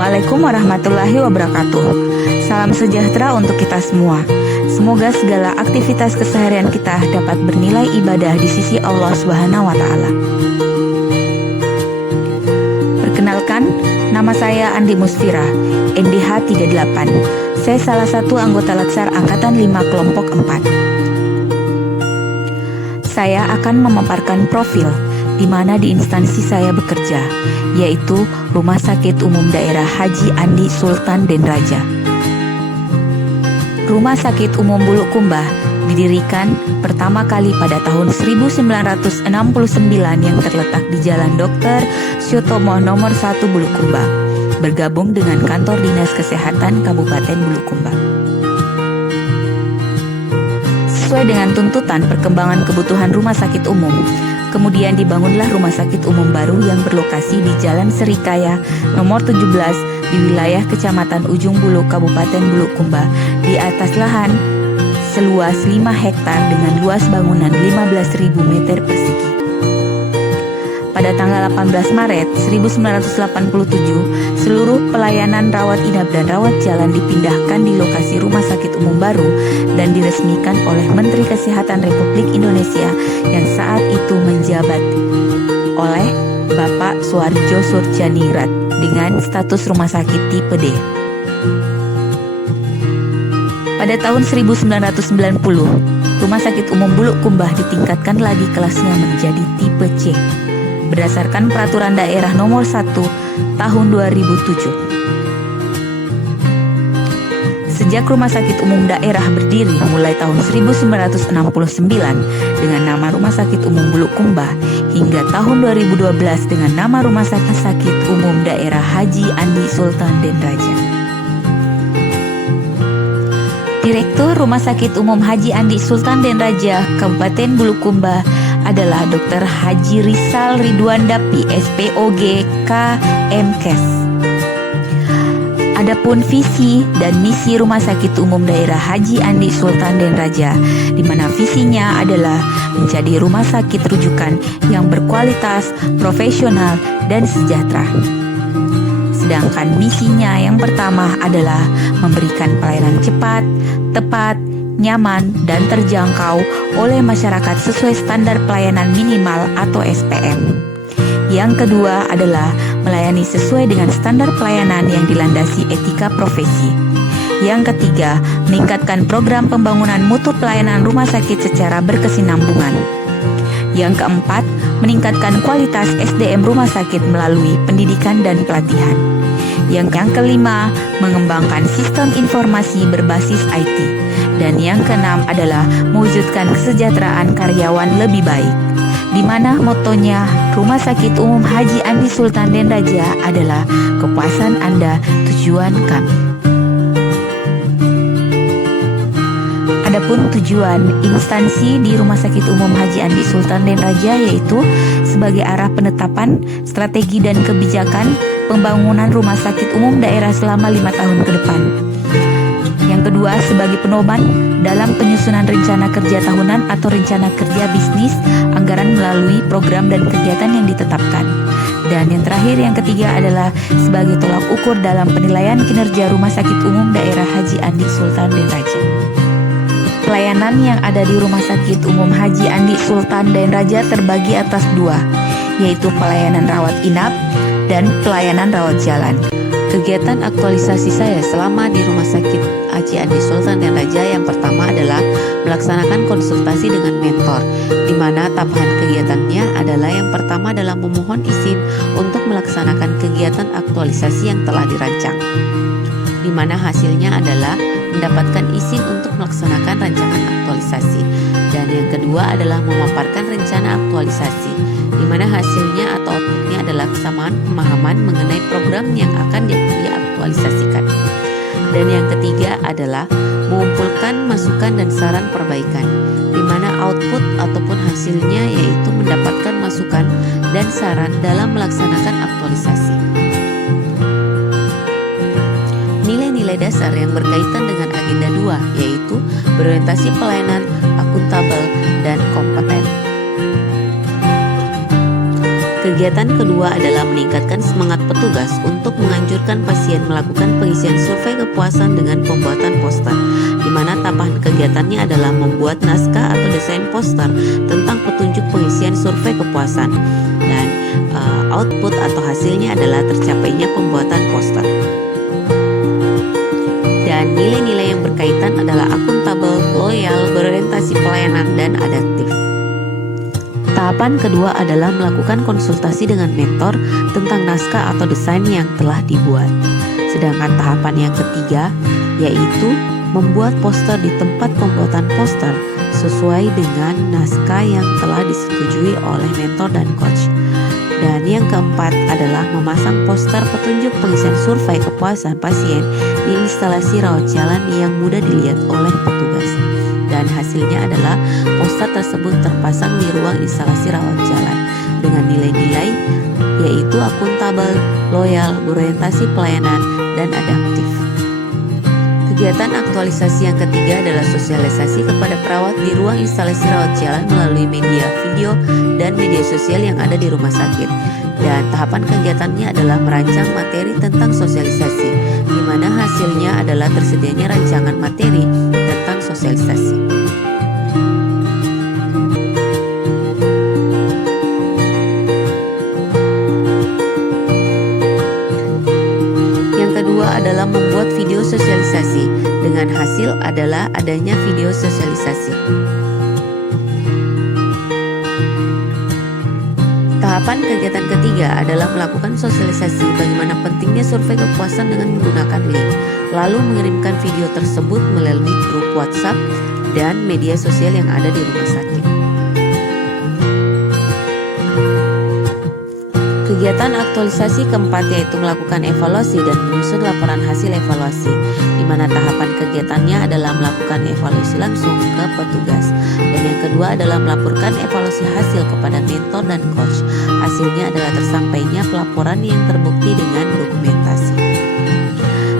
Assalamualaikum warahmatullahi wabarakatuh. Salam sejahtera untuk kita semua. Semoga segala aktivitas keseharian kita dapat bernilai ibadah di sisi Allah Subhanahu wa Ta'ala. Perkenalkan, nama saya Andi Musfira, NDH 38. Saya salah satu anggota Latsar Angkatan 5 Kelompok 4. Saya akan memaparkan profil di mana di instansi saya bekerja, yaitu Rumah Sakit Umum Daerah Haji Andi Sultan Den Raja. Rumah Sakit Umum Bulukumba didirikan pertama kali pada tahun 1969 yang terletak di Jalan Dr. Sutomo nomor 1 Bulukumba, bergabung dengan Kantor Dinas Kesehatan Kabupaten Bulukumba. Sesuai dengan tuntutan perkembangan kebutuhan rumah sakit umum, kemudian dibangunlah rumah sakit umum baru yang berlokasi di Jalan Serikaya nomor 17 di wilayah Kecamatan Ujung Bulu, Kabupaten Bulukumba, di atas lahan seluas 5 hektar dengan luas bangunan 15.000 meter persegi. Pada tanggal 18 Maret 1987, seluruh pelayanan rawat inap dan rawat jalan dipindahkan di lokasi rumah sakit umum baru dan diresmikan oleh Menteri Kesehatan Republik Indonesia yang saat itu menjabat oleh Bapak Suardjo Soedjaningrat dengan status rumah sakit tipe D. Pada tahun 1990, Rumah Sakit Umum Bulukumba ditingkatkan lagi kelasnya menjadi tipe C berdasarkan Peraturan Daerah Nomor 1 Tahun 2007. Sejak Rumah Sakit Umum Daerah berdiri mulai tahun 1969 dengan nama Rumah Sakit Umum Bulukumba hingga tahun 2012 dengan nama Rumah Sakit Umum Daerah Haji Andi Sultan Den Raja. Direktur Rumah Sakit Umum Haji Andi Sultan Den Raja Kabupaten Bulukumba adalah Dr. Haji Rizal Ridwan Dapi, SPOG, KMKes. Adapun visi dan misi Rumah Sakit Umum Daerah Haji Andi Sultan Den Raja, di mana visinya adalah menjadi rumah sakit rujukan yang berkualitas, profesional, dan sejahtera. Sedangkan misinya yang pertama adalah memberikan pelayanan cepat, tepat, nyaman, dan terjangkau oleh masyarakat sesuai standar pelayanan minimal atau SPM. Yang kedua adalah melayani sesuai dengan standar pelayanan yang dilandasi etika profesi. Yang ketiga, meningkatkan program pembangunan mutu pelayanan rumah sakit secara berkesinambungan. Yang keempat, meningkatkan kualitas SDM rumah sakit melalui pendidikan dan pelatihan. Yang kelima, mengembangkan sistem informasi berbasis IT. Dan yang keenam adalah mewujudkan kesejahteraan karyawan lebih baik, di mana motonya Rumah Sakit Umum Haji Andi Sultan Den Raja adalah kepuasan Anda, tujuan kami. Adapun tujuan instansi di Rumah Sakit Umum Haji Andi Sultan Den Raja yaitu sebagai arah penetapan strategi dan kebijakan pembangunan rumah sakit umum daerah selama 5 tahun ke depan. Yang kedua, sebagai pedoman dalam penyusunan rencana kerja tahunan atau rencana kerja bisnis anggaran melalui program dan kegiatan yang ditetapkan. Dan yang terakhir, yang ketiga adalah sebagai tolak ukur dalam penilaian kinerja Rumah Sakit Umum Daerah Haji Andi Sultan Den Raja. Pelayanan yang ada di Rumah Sakit Umum Haji Andi Sultan Den Raja terbagi atas dua, yaitu pelayanan rawat inap dan pelayanan rawat jalan. Kegiatan aktualisasi saya selama di Rumah Sakit Haji Andi Sultan Den Raja yang pertama adalah melaksanakan konsultasi dengan mentor, di mana tambahan kegiatannya adalah yang pertama adalah memohon izin untuk melaksanakan kegiatan aktualisasi yang telah dirancang, di mana hasilnya adalah mendapatkan izin untuk melaksanakan rancangan aktualisasi. Dan yang kedua adalah memaparkan rencana aktualisasi, di mana hasilnya atau outputnya adalah kesamaan pemahaman mengenai program yang akan diaktualisasikan. Dan yang ketiga adalah mengumpulkan masukan dan saran perbaikan, di mana output ataupun hasilnya yaitu mendapatkan masukan dan saran dalam melaksanakan aktualisasi. Nilai-nilai dasar yang berkaitan dengan agenda 2 yaitu berorientasi pelayanan, akuntabel, dan kompeten. Kegiatan kedua adalah meningkatkan semangat petugas untuk menganjurkan pasien melakukan pengisian survei kepuasan dengan pembuatan poster, di mana tahapan kegiatannya adalah membuat naskah atau desain poster tentang petunjuk pengisian survei kepuasan, dan output atau hasilnya adalah tercapainya pembuatan poster. Dan nilai-nilai yang berkaitan adalah akuntabel, loyal, berorientasi pelayanan, dan adaptif. Tahapan kedua adalah melakukan konsultasi dengan mentor tentang naskah atau desain yang telah dibuat. Sedangkan tahapan yang ketiga yaitu membuat poster di tempat pembuatan poster sesuai dengan naskah yang telah disetujui oleh mentor dan coach. Dan yang keempat adalah memasang poster petunjuk pengisian survei kepuasan pasien di instalasi rawat jalan yang mudah dilihat oleh petugas. Dan hasilnya adalah poster tersebut terpasang di ruang instalasi rawat jalan dengan nilai-nilai yaitu akuntabel, loyal, berorientasi pelayanan, dan adaptif. Kegiatan aktualisasi yang ketiga adalah sosialisasi kepada perawat di ruang instalasi rawat jalan melalui media video dan media sosial yang ada di rumah sakit. Dan tahapan kegiatannya adalah merancang materi tentang sosialisasi, di mana hasilnya adalah tersedianya rancangan materi tentang sosialisasi. Yang kedua adalah membuat video sosialisasi, dengan hasil adalah adanya video sosialisasi. Tahapan kegiatan ketiga adalah melakukan sosialisasi bagaimana pentingnya survei kepuasan dengan menggunakan link, lalu mengirimkan video tersebut melalui grup WhatsApp dan media sosial yang ada di rumah sakit. Kegiatan aktualisasi keempat yaitu melakukan evaluasi dan menyusun laporan hasil evaluasi, di mana tahapan kegiatannya adalah melakukan evaluasi langsung ke petugas. Dan yang kedua adalah melaporkan evaluasi hasil kepada mentor dan coach. Hasilnya adalah tersampainya pelaporan yang terbukti dengan dokumentasi.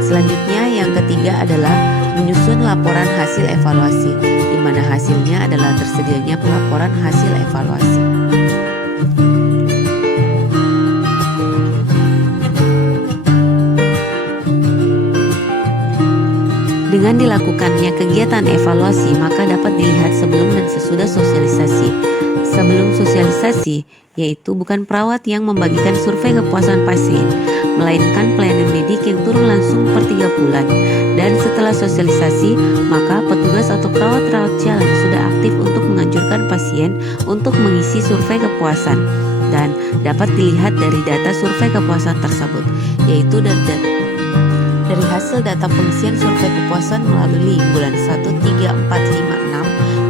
Selanjutnya yang ketiga adalah menyusun laporan hasil evaluasi, di mana hasilnya adalah tersedianya pelaporan hasil evaluasi. Dengan dilakukannya kegiatan evaluasi, maka dapat dilihat sebelum dan sesudah sosialisasi. Sebelum sosialisasi, yaitu bukan perawat yang membagikan survei kepuasan pasien, melainkan pelayanan medik yang turun langsung per 3 bulan. Dan setelah sosialisasi, maka petugas atau perawat rawat jalan sudah aktif untuk menganjurkan pasien untuk mengisi survei kepuasan. Dan dapat dilihat dari data survei kepuasan tersebut, yaitu dari hasil data pengisian survei kepuasan melalui link bulan 1, 3, 4, 5,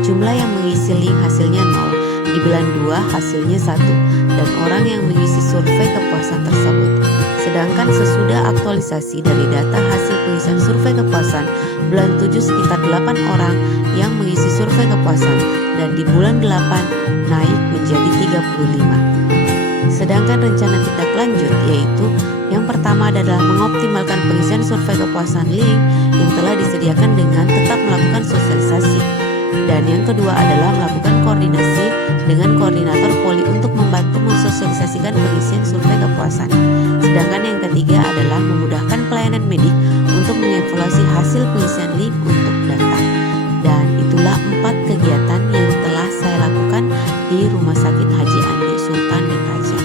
6, jumlah yang mengisi link hasilnya 0, di bulan 2 hasilnya 1, dan orang yang mengisi survei kepuasan tersebut. Sedangkan sesudah aktualisasi dari data hasil pengisian survei kepuasan, bulan 7 sekitar 8 orang yang mengisi survei kepuasan, dan di bulan 8 naik menjadi 35. Sedangkan rencana tindak lanjut yaitu yang pertama adalah mengoptimalkan pengisian survei kepuasan link yang telah disediakan dengan tetap melakukan sosialisasi. Dan yang kedua adalah melakukan koordinasi dengan koordinator poli untuk membantu mensosialisasikan pengisian survei kepuasan. Sedangkan yang ketiga adalah memudahkan pelayanan medik untuk mengevaluasi hasil pengisian link untuk data. Dan itulah 4 kegiatan yang telah saya lakukan di Rumah Sakit Haji Andi Sultan dan Raja.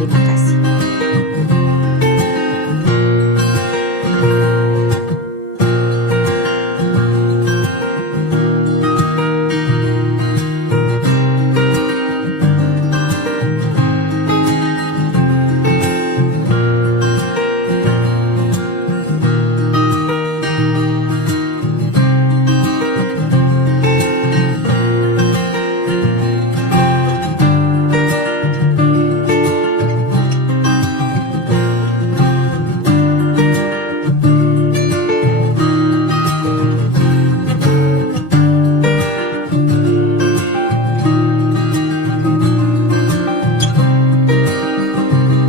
Terima kasih.